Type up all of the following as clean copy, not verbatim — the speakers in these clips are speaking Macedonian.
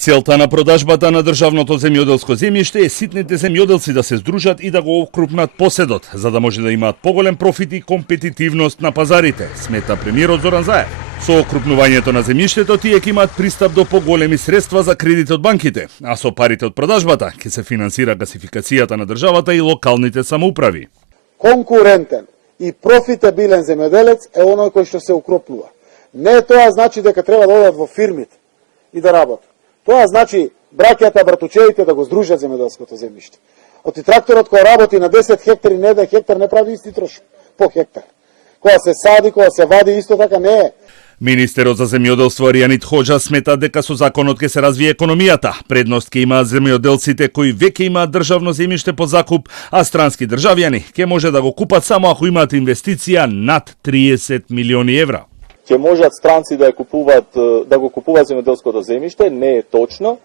Целта на продажбата на државното земјоделско земјиште е ситните земјоделци да се здружат и да го окрупнат поседот, за да може да имаат поголем профит и компетитивност на пазарите, смета премиерот Зоран Заев. Со окрупнувањето на земјиштето тие ќе имаат пристап до поголеми средства за кредит од банките, а со парите од продажбата ќе се финансира гасификацијата на државата и локалните самоуправи. Конкурентен и профитабилен земјоделец е оној кој што се укрупнува. Не тоа значи дека треба да одат во фирмите и да работат. Тоа значи браќата, братучевите да го здружат земјоделското земјиште. Оти тракторот кој работи на 10 хектари, на 1 хектар не прави исти трошок по хектар. Кога се сади, кога се вади, исто така не е. Министерот за земјоделство Аријанит Хоџа смета дека со законот ќе се развие економијата. Предност ќе имаат земјоделците кои веќе имаат државно земјиште по закуп, а странски државјани ќе може да го купат само ако имаат инвестиција над 30 милиони евра. Ќе можат странци да го купуваат земјоделското земјиште, не е точно,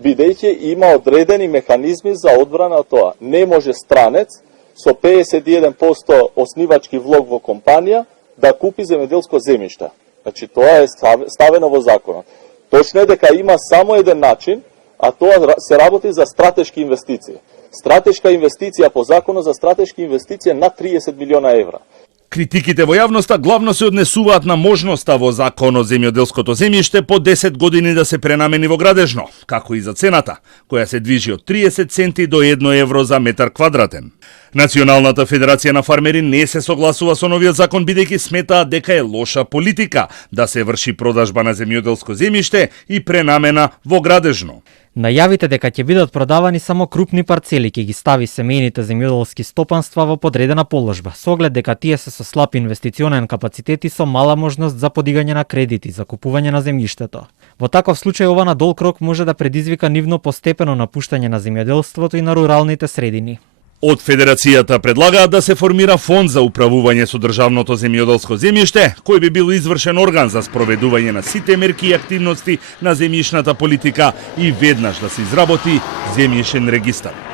бидејќи има одредени механизми за одбрана од тоа. Не може странец со 51% оснивачки влог во компанија да купи земјоделско земјиште. Значи тоа е ставено во законот. Точно е дека има само еден начин, а тоа се работи за стратешки инвестиции. Стратешка инвестиција по законот за стратешки инвестиции над 30 милиона евра. Критиките во јавноста главно се однесуваат на можноста во законот земјоделското земјиште по 10 години да се пренамени во градежно, како и за цената, која се движи од 30 центи до 1 евро за метар квадратен. Националната федерација на фармери не се согласува со новиот закон, бидејќи сметаат дека е лоша политика да се врши продажба на земјоделско земјиште и пренамена во градежно. Најавите дека ќе бидат продавани само крупни парцели ќе ги стави семејните земјоделски стопанства во подредена положба, со оглед дека тие се со слаб инвестиционен капацитет и со мала можност за подигање на кредити за купување на земјиштето. Во таков случај ова надолг рок може да предизвика нивно постепено напуштање на земјоделството и на руралните средини. Од Федерацијата предлагаат да се формира фонд за управување со државното земјоделско земјиште, кој би бил извршен орган за спроведување на сите мерки и активности на земјишната политика и веднаш да се изработи земјишен регистар.